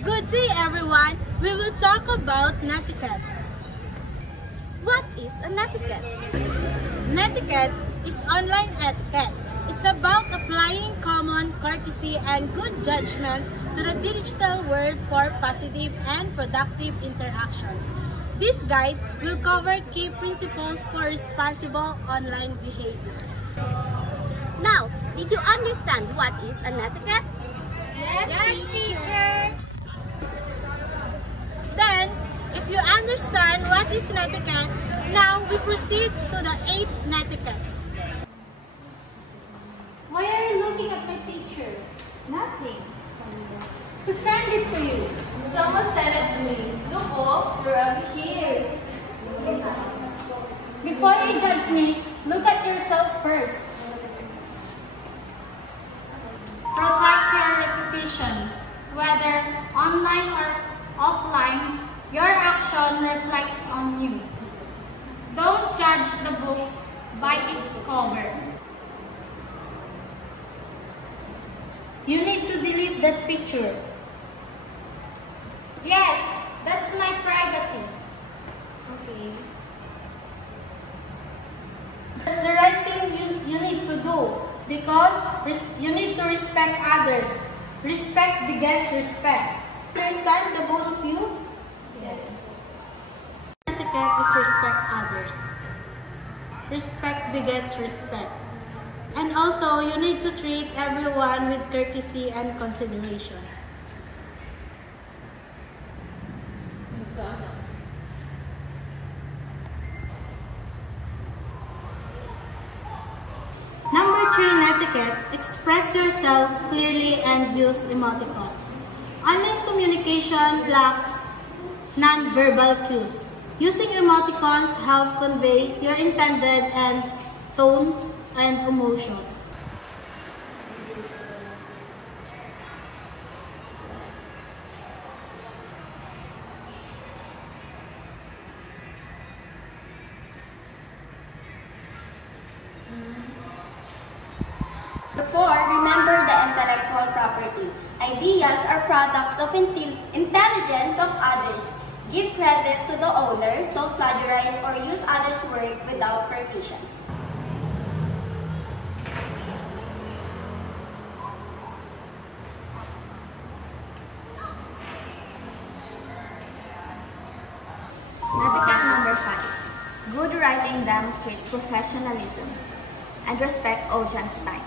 Good day everyone! We will talk about netiquette. What is a netiquette? Netiquette is online etiquette. It's about applying common courtesy and good judgment to the digital world for positive and productive interactions. This guide will cover key principles for responsible online behavior. Now, did you understand what is a netiquette? Yes, teacher! Then, if you understand what is netiquette, now we proceed to the 8 netiquettes. Why are you looking at my picture? Nothing. Who sent it to you? Someone sent it to me. Look, oh, you're up here. Before you judge me, look at yourself first. Protect your reputation. Whether online or offline, your action reflects on you. Don't judge the books by its cover. You need to delete that picture. Yes, that's my privacy. Okay. That's the right thing you need to do because you need to respect others. Respect begets respect. Understand the both of you? Yes. Etiquette is respect others. Respect begets respect. And also, you need to treat everyone with courtesy and consideration. Number 3 netiquette, express yourself clearly and use emoticons. Online communication lacks non-verbal cues. Using emoticons help convey your intended and tone and emotion. Therefore, remember the intellectual property. Ideas are products of intelligence of others. Give credit to the owner, don't plagiarize or use others' work without permission. Netiquette number 5. Good writing demonstrates professionalism and respect audience time.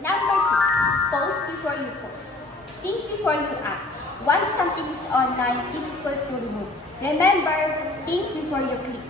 Number 6. Post before you post. Think before you act. Once something is online, difficult to remove. Remember, think before you click.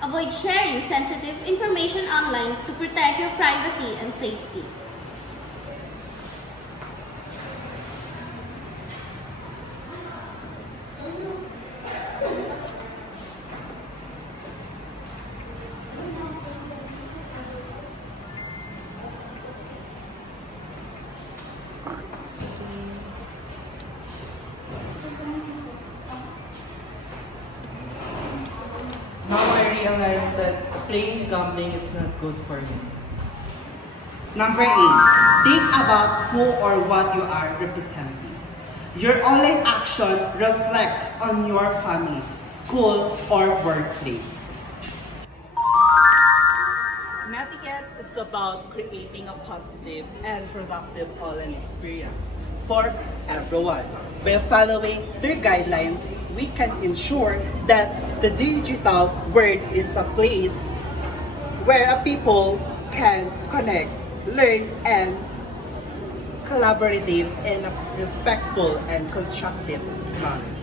Avoid sharing sensitive information online to protect your privacy and safety. Now I realize that playing gambling is not good for you. Number 8. Think about who or what you are representing. Your online action reflect on your family, school, or workplace. Netiquette is about creating a positive and productive online experience for everyone. By following their guidelines, we can ensure that the digital world is a place where people can connect, learn, and collaborative in a respectful and constructive manner.